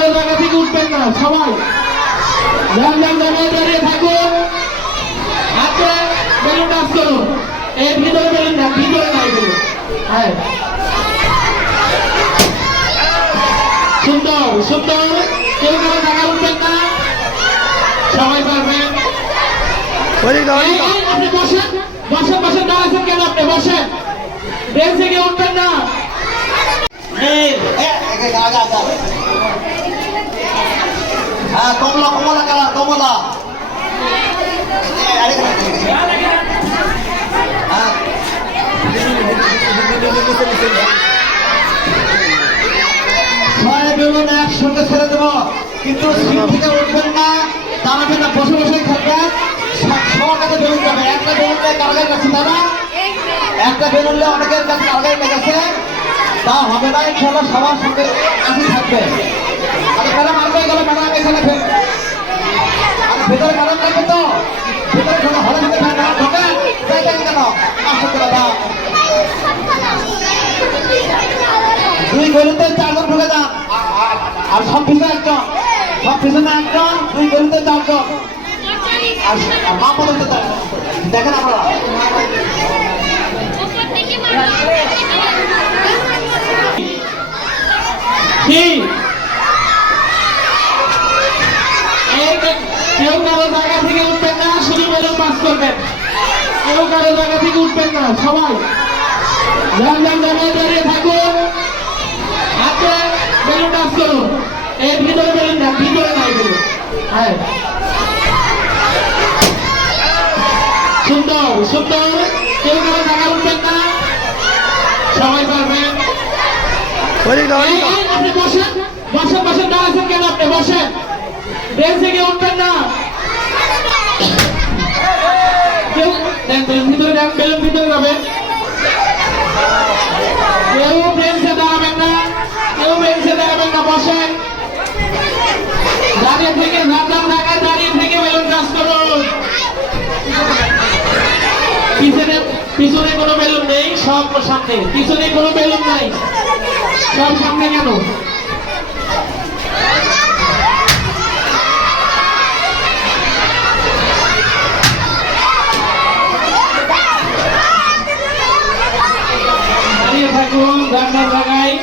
কারও জায়গা থেকে উঠবেন না সবাই। যার যার জায়গায় দাঁড়িয়ে থাকুন। হাতে বেলুন টাচ করুন। এর ভিতরে বেলুন না ভিতরে নাই বেলুন। হ্যাঁ। সুন্দর সুন্দর। কেউ কারও জায়গা উঠবেন না। সবাই পারবেন। আপনি বসেন বসেন বসেন দাঁড়াচ্ছেন কেন আপনি বসেন বেঞ্চ থেকে উঠবেন না হ্যাঁ কমলা কমলা কালার কমলা হ্যাঁ ছয় বেলুন একসঙ্গে ছেড়ে দেবো কিন্তু সিট উঠবেন না দাঁড়াবেন না বসে বসে থাকবেন সবার কাছে বেলুন যাবে। একটা বেলুন নিয়ে কারগার কাছে দাদা একটা বেলুন অনেকের কাছে কারগার লেগেছে তা হবে না ইনশাল্লাহ সবার সঙ্গে কাছে থাকবে। আরে ম্যাডাম আসবে গেলে এখানে আরে ভেতরে ম্যাডাম থাকবে তো? ভেতরে হলে কেন? আসতে দাদা দুই গলিতে চারজন ঢুকে যান। আর সব পিছনে একজন। সব পিছনে একজন দুই গলিতে চারজন আর মা চারজন দেখেন আপনারা কেউ কারও জায়গা থেকে উঠবেন না শুধু বেলুন পাস করবেন কেউ কারও জায়গা থেকে উঠবেন না সবাই যার যার জায়গায় দাঁড়িয়ে থাকুন হাতে টাচ করুন এর ভিতরে বেলুন না ভিতরে নাই বেলুন হ্যাঁ। সুন্দর সুন্দর। কেউ কারও জায়গা উঠবেন না। সবাই পারবেন। ওই দাও এই, এই, আপনি বসেন। বসেন বসেন দাঁড়াচ্ছেন কেন আপনি? বসেন। বেঞ্চ থেকে উঠবেন না। কেউ ভিতরে দেন ভিতরে যাবে কেউ থেকে ঝাঁঝাম ঢাকায় দাঁড়িয়ে থেকে বেলুন কাজ করুন পিছনে পিছনে কোনো বেলুন নেই, সব সামনে। পিছনে কোনো বেলুন নাই। সব সামনে কেন দাঁড়িয়ে থাকুন রান্নার জায়গায়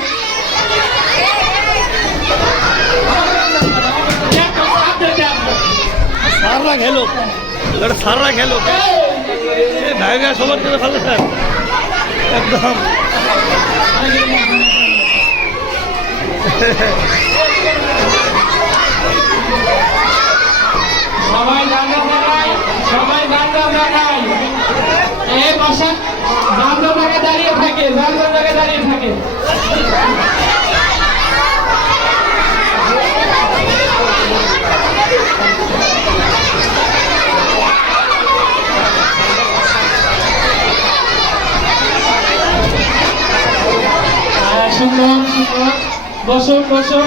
সাররা খেলো। সাররা খেলো। ভাইগা সবার করে স্যার একদম। সবাই রান্নার জায়গায় সবাই জায়গায় এ বসা জায়গায় দাঁড়িয়ে থাকে জায়গায় দাঁড়িয়ে থাকে। হ্যাঁ, সুন্দর সুন্দর বসুন বসুন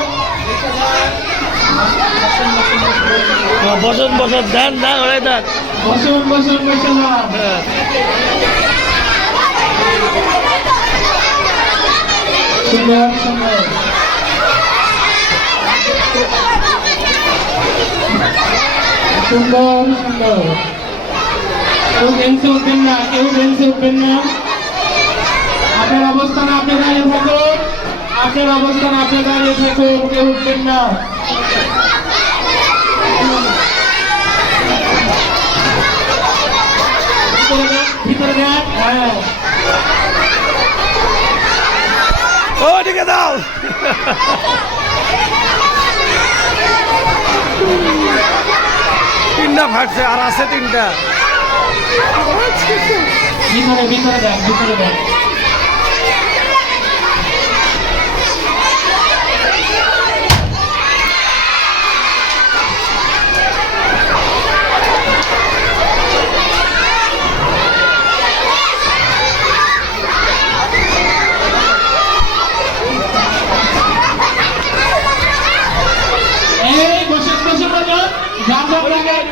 বসন বসন দেন দেন ওরাই দেন বসুন বসুন বসুন হ্যাঁ সুন্দর সুন্দর সুন্দর সুন্দর কেউ বেঞ্চে উঠবেন না কেউ বেঞ্চে উঠবেন না আপনার অবস্থান আপনি দাঁড়িয়ে থাকুন আপনার অবস্থান আপনি দাঁড়িয়ে থাকুন কেউ উঠবেন না। ভিতরে যান, হ্যাঁ। ও ঠিক আছে দাও। তিনটা ফাটছে আর আছে তিনটা। ভিতরে ভিতরে যান ভিতরে যান এই বসে বসে বসে যান যান জায়গায়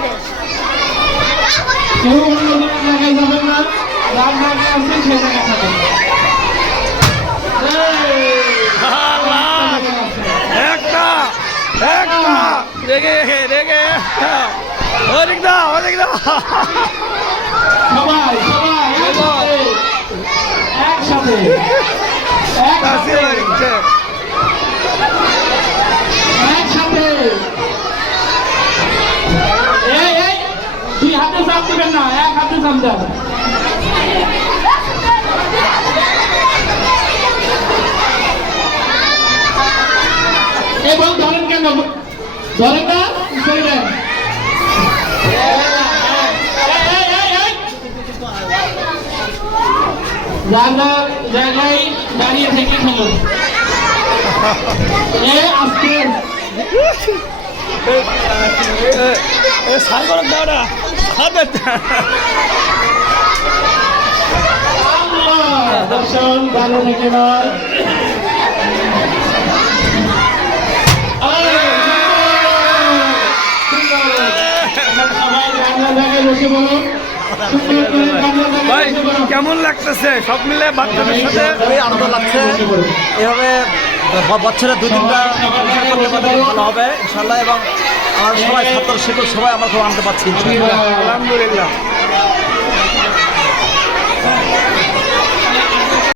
কেউ অন্য কোনো জায়গায় যাবেন না যার জায়গায় আছে সেই জায়গায় থাকেন এই, আল্লাহ! একটা জায়গায় আছে। একটা একটা রেগে রেগে একটা ওদিক দা ওদিক দা সবাই সবাই একসাথে একসাথে একসাথে একসাথে এই এই দুই হাতে চাপ দেবেন না চাপ দেন এবং ধরেন কেন ধরেন না সরে দেন। যার জায়গায় দাঁড়িয়ে থেকে এ আজকে আল্লাহ দর্শন ভালো নয় ভাই কেমন লাগতেছে? সব মিলে বাচ্চাদের সাথে? খুবই আনন্দ লাগছে। এভাবে বছরে দু তিনটা করতে পারলে ভালো হবে ইনশাল্লাহ এবং আমার সবাই ছাত্র শিক্ষক সবাই আমরা খুব আনতে পারছি আলহামদুলিল্লাহ।